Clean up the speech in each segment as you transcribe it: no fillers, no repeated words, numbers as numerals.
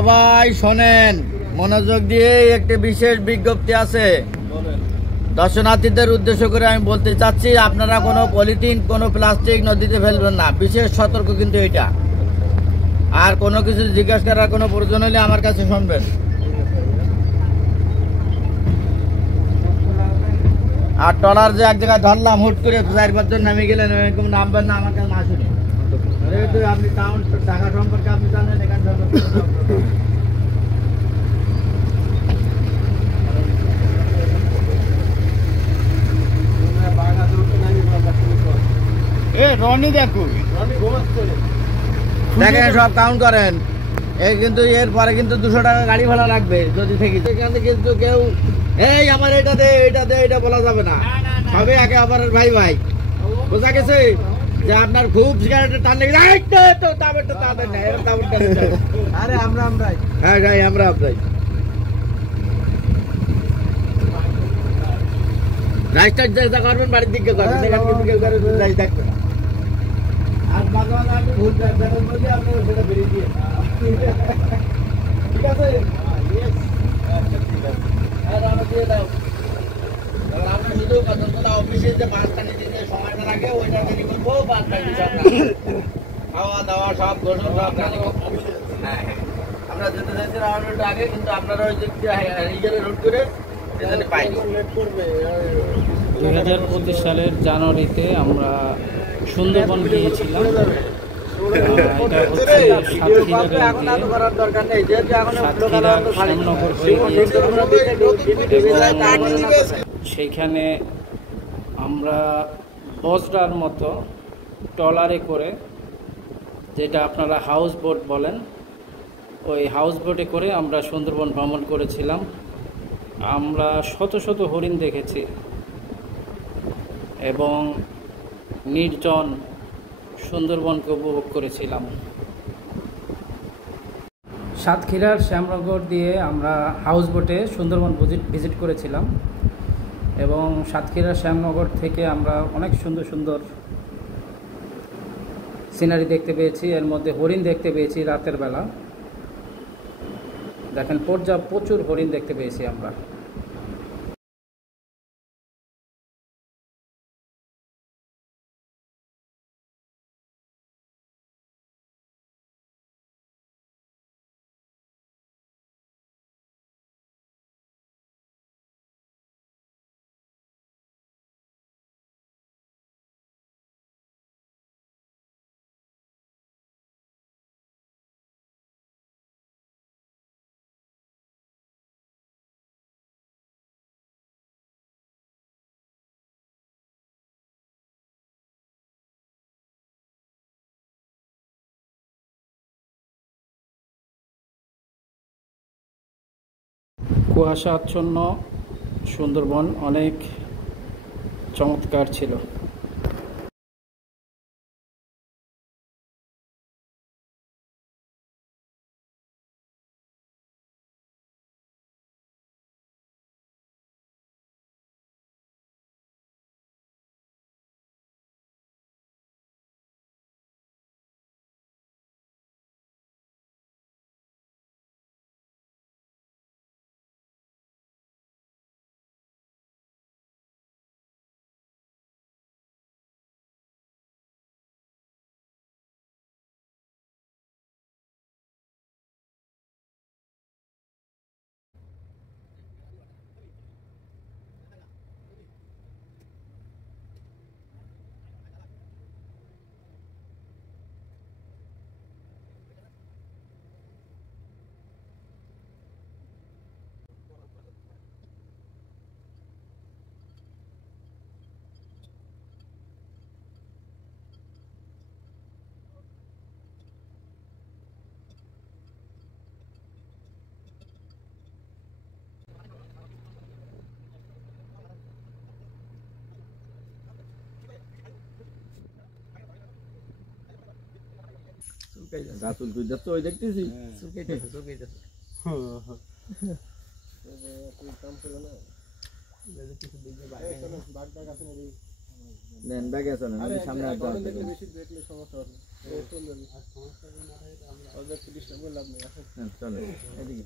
সবাই শোনেন মনোযোগ দিয়ে, একটি বিশেষ বিজ্ঞপ্তি আছে দর্শনার্থীদের উদ্দেশ্য করে আমি বলতে চাচ্ছি, আপনারা কোনো পলিথিন, কোনো প্লাস্টিক নদীতে ফেলবেন না। বিশেষ সতর্ক কিন্তু এটা। আর কোনো কিছু জিজ্ঞাসা করার কোনো প্রয়োজন হলে আমার কাছে শুনবেন। আর ট্রলার যে এক জায়গায় ধরলাম, হুট করে 4-5 জন নামে গেলেন, এরকম নামবেন না আমার কাছে না শুনে। আপনি টাউন ঢাকা সম্পর্কে আপনি জানেন, এখানে দেখেন সব কাউন্ট করেন। এই কিন্তু এরপরে কিন্তু 200 টাকা গাড়ি ভাড়া লাগবে যদি থেকে। এখানে কিন্তু কেউ এই আমার এটা দে এটা দে এটা বলা যাবে না। সবে একে অপরের ভাই ভাই, বোঝা গেছে? যে আপনার খুব সিগারেটের টান লেগে আরে আমরাই হ্যাঁ গাই আমরাই রাইস্টার যেটা করবেন বাড়ির দিকে করবেন, এখান থেকে কেউ করে রাইস থাকবে না। আর বাগান আপনি ভুল যাবেন বলে আপনি সেটা বেরিয়ে দিয়ে ঠিক আছে। আর আমরা দিয়ে দাও, আমরা শুধু কতগুলো অফিসে যে বাসটা নিতে যে সময়টা লাগে ওইটা তৈরি করবো। বাস বাইরে সব খাওয়া দাওয়া সব গোসল সব হ্যাঁ আমরা যেতে চাইছি রাউন্ড আগে, কিন্তু আপনারা ওই দিক নিজেরা রুট করে 2025 সালের জানুয়ারিতে আমরা সুন্দরবন গিয়েছিলাম। সেইখানে আমরা বজরার মতো ট্রলারে করে, যেটা আপনারা হাউস বোট বলেন, ওই হাউস বোটে করে আমরা সুন্দরবন ভ্রমণ করেছিলাম। আমরা শত শত হরিণ দেখেছি এবং নির্জন সুন্দরবনকে উপভোগ করেছিলাম। সাতক্ষীরার শ্যামনগর দিয়ে আমরা হাউস বোটে সুন্দরবন ভিজিট করেছিলাম এবং সাতক্ষীরার শ্যামনগর থেকে আমরা অনেক সুন্দর সুন্দর সিনারি দেখতে পেয়েছি। এর মধ্যে হরিণ দেখতে পেয়েছি রাতের বেলা। দেখেন প্রচুর হরিণ দেখতে পেয়েছি আমরা। কুয়াশা আচ্ছন্ন সুন্দরবন অনেক চমৎকার ছিল। রাতুল তুই যাচ্ছ ওই দেখতেছি সামনে চলো এদিকে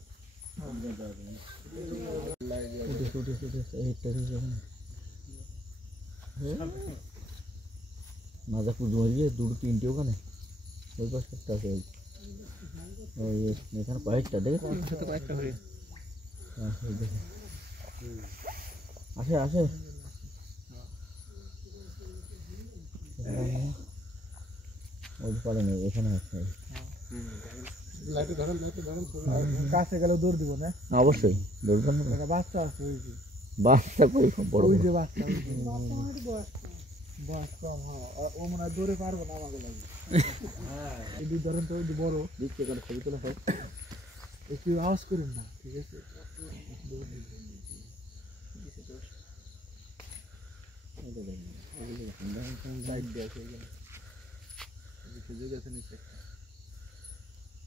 মাজা কুদু মারিয়ে দুটো তিনটে ওখানে ওই পাশে একটা আছে ওই এখানে কয়েকটা দেখে আসে আসে ওই পারে নেই এখানে আছে কাছে গেলে দৌড় দিব না অবশ্যই দৌড়বেন না বাচ্চা আছে ওই যে বাচ্চা কই খুব বড় ওই যে বাচ্চা বয়স কম ও মনে হয় দৌড়ে পারবো না আমাকে লাগে এই দুই ধরেন তো ওই যে বড় দিচ্ছে করে ছবি তোলা হয় একটু আওয়াজ করুন না ঠিক আছে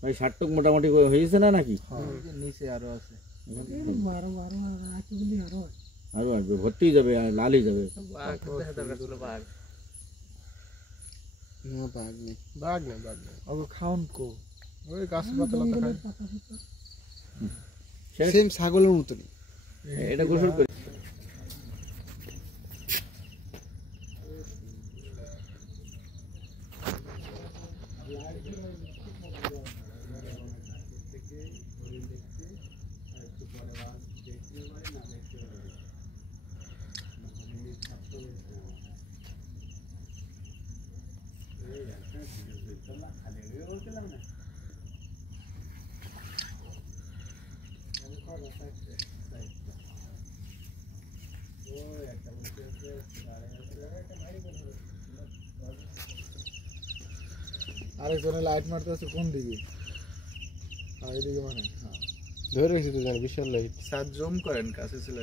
ভাই 60 মোটামুটি হয়েছে না নাকি নিচে আরো আছে আরো আসবে ভর্তি যাবে আর লালই যাবে বাঘ নেই খাওন কো ওই গাছ পাতা খায় সেম ছাগলের মতনই এটা গোসল করে আরেকজনে লাইট মারতে আছে কোন দিকে এইদিকে মানে ধরে রেখেছি তো জানি বিশাল লাইট সাত জুম করেন কাছে ছিল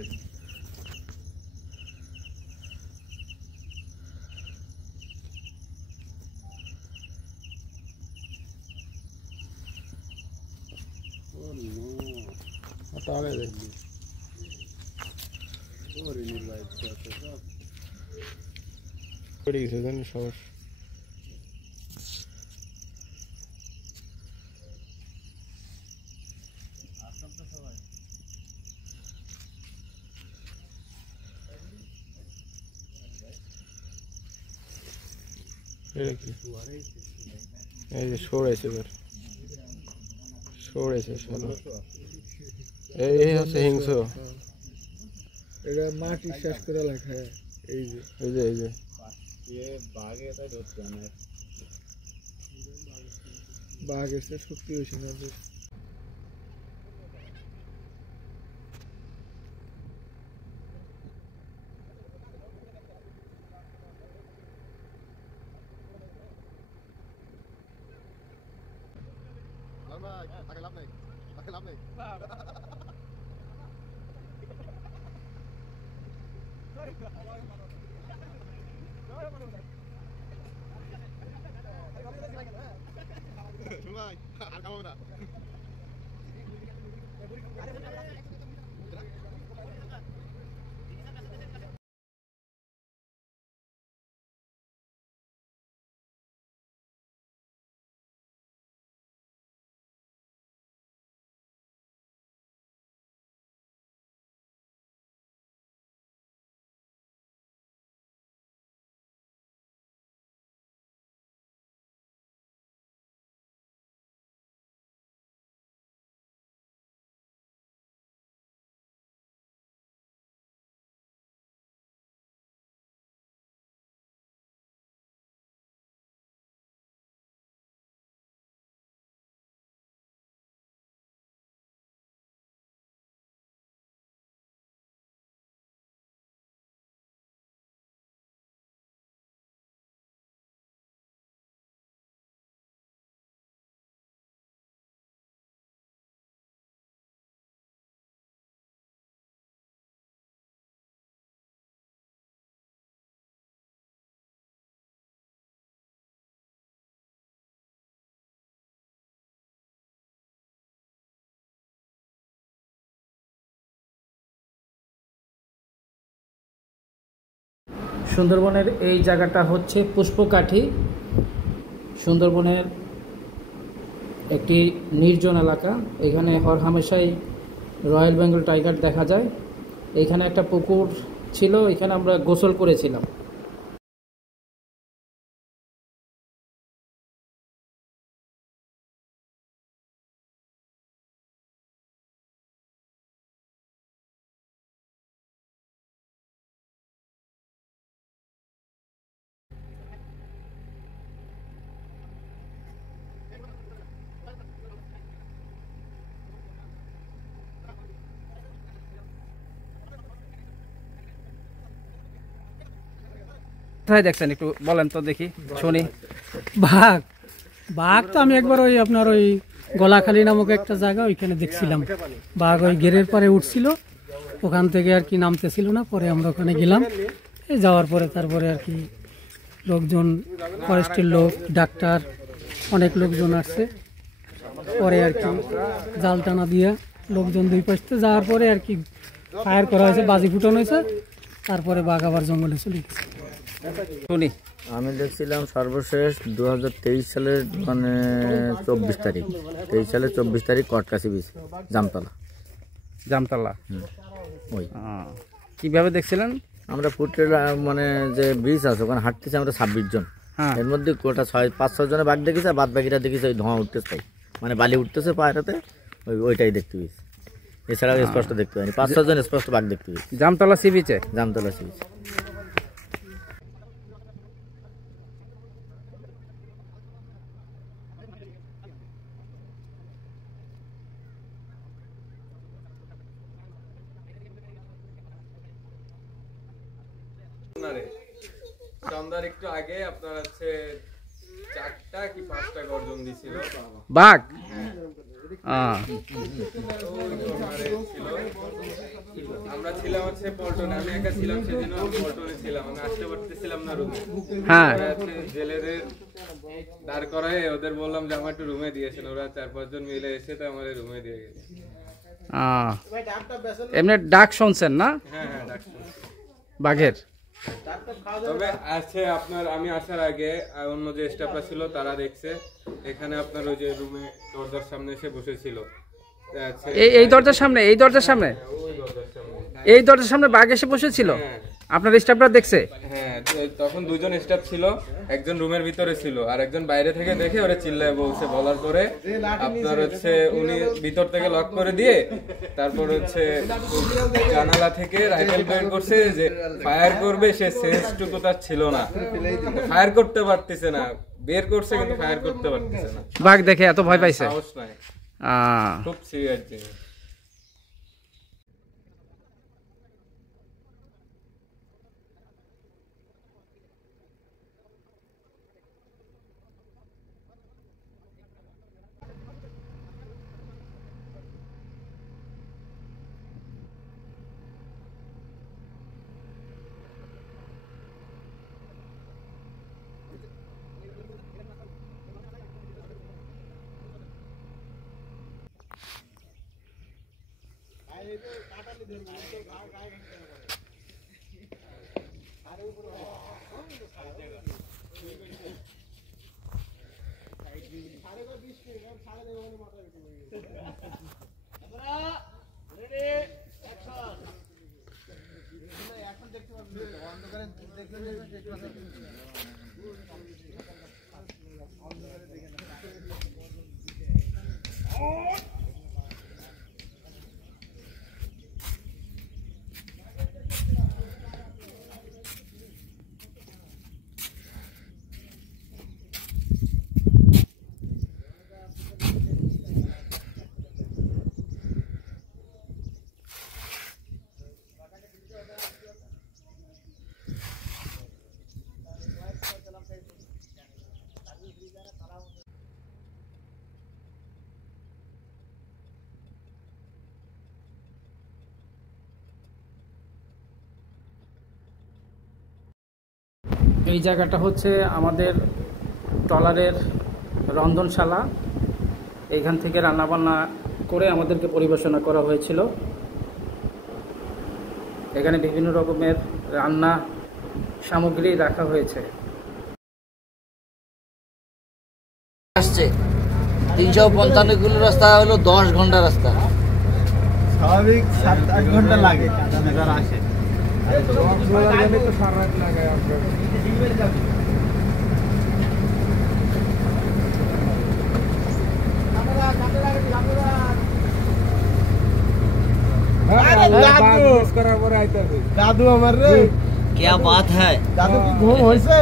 তাহলে দেখি পড়ে গেছে জানি সমস্যা এই যে সরেছে এবার সরেছে এই হচ্ছে হিংস এটা মাটি শেষ করে লেখা এই যে এই যে বাঘ এসে শক্তি হয়েছে না সুন্দরবনের এই জায়গাটা হচ্ছে পুষ্পকাঠি। সুন্দরবনের একটি নির্জন এলাকা। এখানে হরহামেশাই রয়্যাল বেঙ্গল টাইগার দেখা যায়। এখানে একটা পুকুর ছিল, এখানে আমরা গোসল করেছিলাম। কোথায় দেখছেন একটু বলেন তো দেখি, শুনি। বাঘ বাঘ তো আমি একবার ওই আপনার ওই গলাখালী নামক একটা জায়গা ওইখানে দেখছিলাম। বাঘ ওই গেরের পরে উঠছিল, ওখান থেকে আর কি নামতেছিল না, পরে আমরা ওখানে গেলাম। এই যাওয়ার পরে তারপরে আর কি লোকজন, ফরেস্টের লোক, ডাক্তার, অনেক লোকজন আসছে। পরে আর কি জাল টানা দিয়ে লোকজন দুই পাশে যাওয়ার পরে আর কি ফায়ার করা হয়েছে, বাজি ফুটানো হয়েছে। তারপরে বাঘ আবার জঙ্গলে চলে গেছে। শুনি। আমি দেখছিলাম সর্বশেষ 2023 সালের মানে 24 তারিখ, 23 সালের 24 তারিখ কটকাছি বিচ, জামতলা। জামতলা ওই কিভাবে দেখছিলেন? আমরা ফুটের মানে যে ব্রিজ আছে ওখানে হাঁটতেছি আমরা 26 জন। হ্যাঁ, এর মধ্যে গোটা 5-6 জনে বাঘ দেখেছে, বাদ বাকিরা দেখেছে ওই ধোঁয়া উঠতেছে, তাই মানে বালি উঠতেছে পায়রাতে, ওইটাই দেখতে পেয়েছি। এছাড়াও স্পষ্ট দেখতে পাইনি। 5-6 জন স্পষ্ট বাঘ দেখতে পেয়েছি জামতলা সি বিচে। Jamtala sea beach. সন্ধ্যার একটু আগে আপনার হচ্ছে 4টা কি 5টা গর্জন দিছিল বাঘ। আমরা ছিলাম হচ্ছে পল্টনে, আমি একা ছিলাম সেদিন, পল্টনে ছিলাম, আমি আসতে পারতেছিলাম না রুমে। হ্যাঁ, জেলেদের দাঁড় করায় ওদের বললাম যে আমার একটু রুমে দিয়েছেন, ওরা 4-5 জন মিলে এসে তো আমার রুমে দিয়ে গেছে। এমনি ডাক শুনছেন না? হ্যাঁ হ্যাঁ, ডাক্তার বাঘের। তবে আছে আপনার, আমি আসার আগে অন্য যে স্টাফরা ছিল তারা দেখছে এখানে আপনার ওই যে রুমে দরজার সামনে এসে বসেছিল। এই দরজার সামনে, এই দরজার সামনে, এই দরজার সামনে বাঘ এসে বসেছিল। আপনার স্টাফরা দেখছে? হ্যাঁ, তখন দুজন স্টাফ ছিল, একজন রুমের ভিতরে ছিল আর একজন বাইরে থেকে দেখে ওরা চিল্লায় বলছে, বলার পরে আপনার হচ্ছে উনি ভিতর থেকে লক করে দিয়ে তারপর হচ্ছে জানালা থেকে রাইফেল বের করছে, যে ফায়ার করবে সে সেন্সটুকু তার ছিল না, ফায়ার করতে পারতেছে না, বের করছে কিন্তু ফায়ার করতে পারতেছে না। বাঘ দেখে এত ভয় পাইছে? সাহস নাই, খুব সিরিয়াস জিনিস। এই জায়গাটা হচ্ছে আমাদের ট্রলারের রন্ধনশালা। এইখান থেকে রান্নাবান্না করে আমাদেরকে পরিবেশনা করা হয়েছিল। এখানে বিভিন্ন রকমের রান্না সামগ্রী রাখা হয়েছে। আসছে 355 কিলো রাস্তা হলো 10 ঘন্টা রাস্তা। স্বাভাবিক 7-8 ঘন্টা লাগে যারা আসে। দাদু আমার রে, क्या बात है? দাদু কি ঘুম হয়েছে?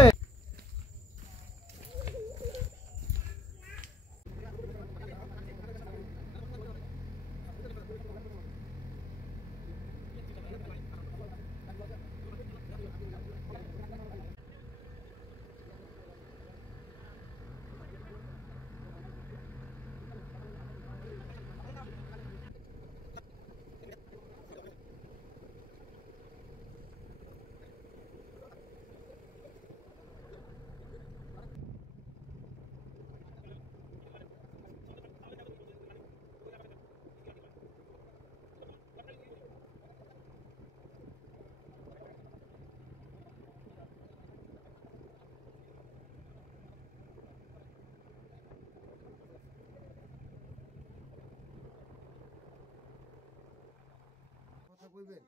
কথা কইবেন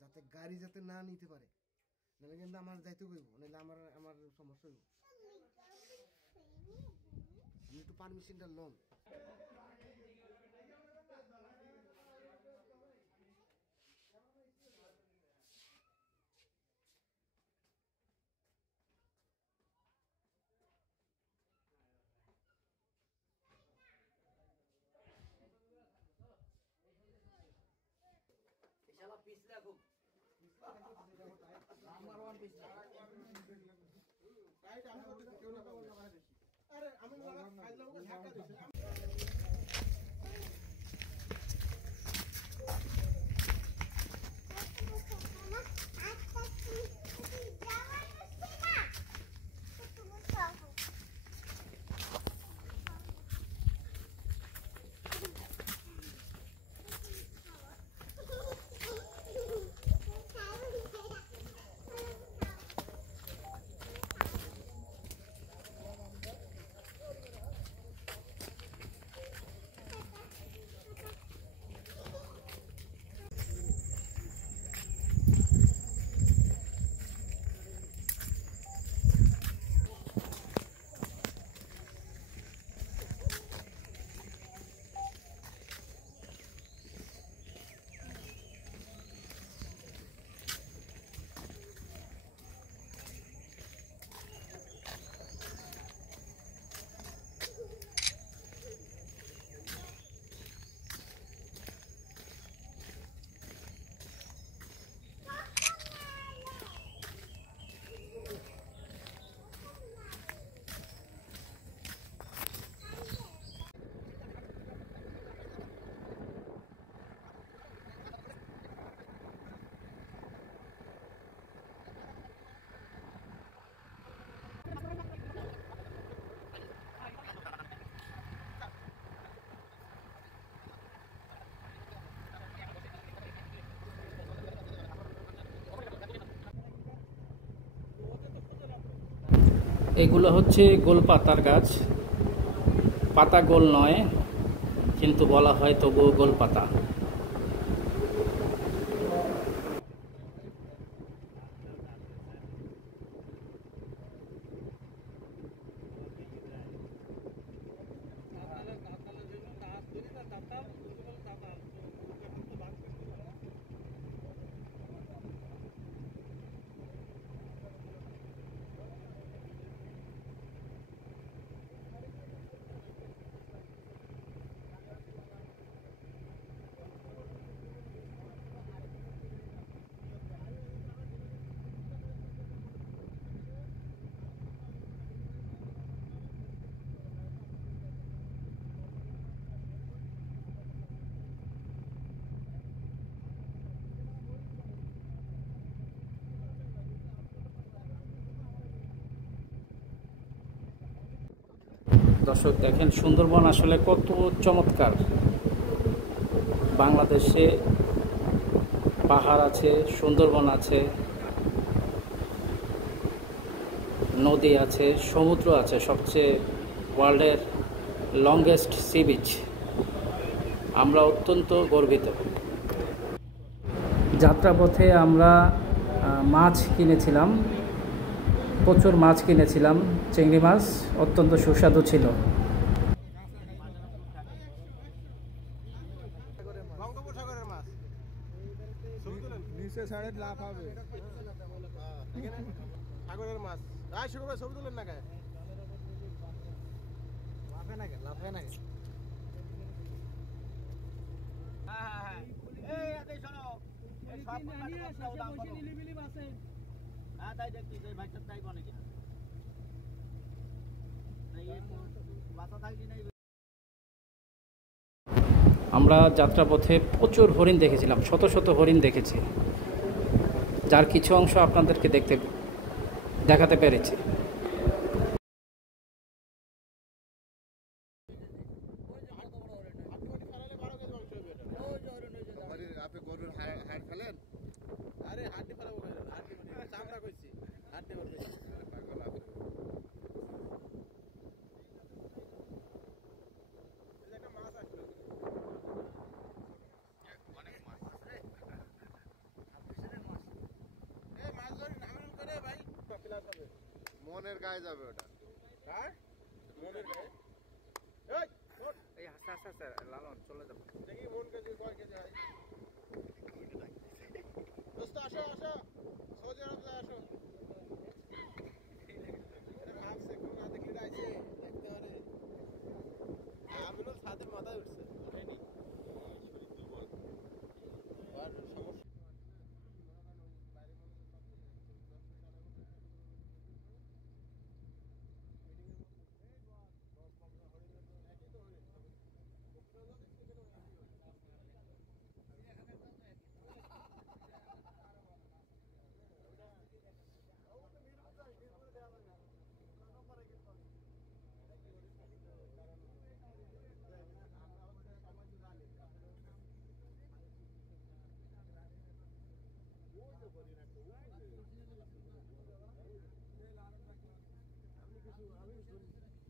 যাতে গাড়ি যাতে না নিতে পারে, নাহলে কিন্তু আমার যাইতে কইব, নাহলে আমার সমস্যা হইব। আমি একটু পারমিশনটা লম। এগুলো হচ্ছে গোল পাতার গাছ। পাতা গোল নয়, কিন্তু বলা হয় তবুও গোল পাতা। দর্শক দেখেন সুন্দরবন আসলে কত চমৎকার। বাংলাদেশে পাহাড় আছে, সুন্দরবন আছে, নদী আছে, সমুদ্র আছে। সবচেয়ে ওয়ার্ল্ডের লংগেস্ট সি বিচ। আমরা অত্যন্ত গর্বিত। যাত্রাপথে আমরা মাছ কিনেছিলাম, প্রচুর মাছ কিনেছিলাম, চিংড়ি মাছ অত্যন্ত সুস্বাদু ছিল। নিচে সাড়ে লাভ হবে সাগরের মাছ। ছবি তুলেন না গায়ে লাভে না লাভে না। আমরা যাত্রাপথে প্রচুর হরিণ দেখেছিলাম, শত শত হরিণ দেখেছি, যার কিছু অংশ আপনাদেরকে দেখাতে পেরেছি। আপনি গরুর হাড় খেলেন? আরে হাড্ডি ফেলাবো, হাড্ডি চামড়া কইছি, হাড্ডি পাগল আপনি। একটা মাছ আসলো, অনেক মাছ আছে। এই মাছ ধরে নামিল করে ভাই, প্লাস হবে মনের গায়ে যাবে ওটা। হ্যাঁ মনের গায়ে। এই হাসা হাসা স্যার লালন চলে যাবে। দেখি মন কেজি কয় কেজি হয়। দোস্ত আসো আসো, সৌদি আরব যায় আসো। ভাবছে কোন হাতে কি রাইছে দেখতে পারে। আমিনুল সাদের মাথায় উঠছে, ওঠেনি। শরীর দুর্বল আর সমস্যা।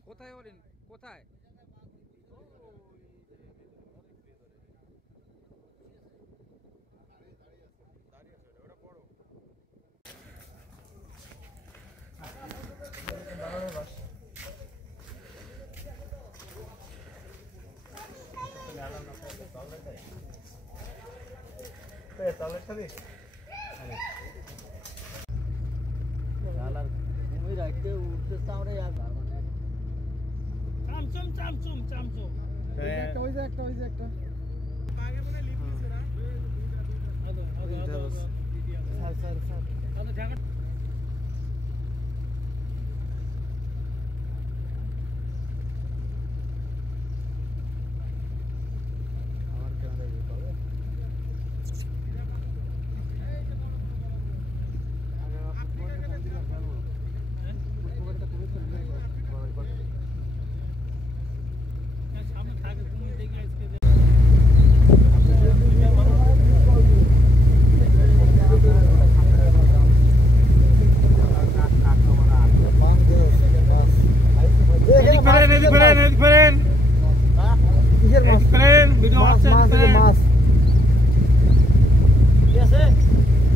কোথায় হলেন? কোথায়?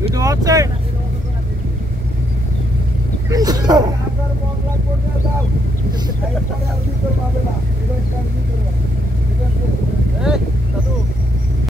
ভিডিও হচ্ছে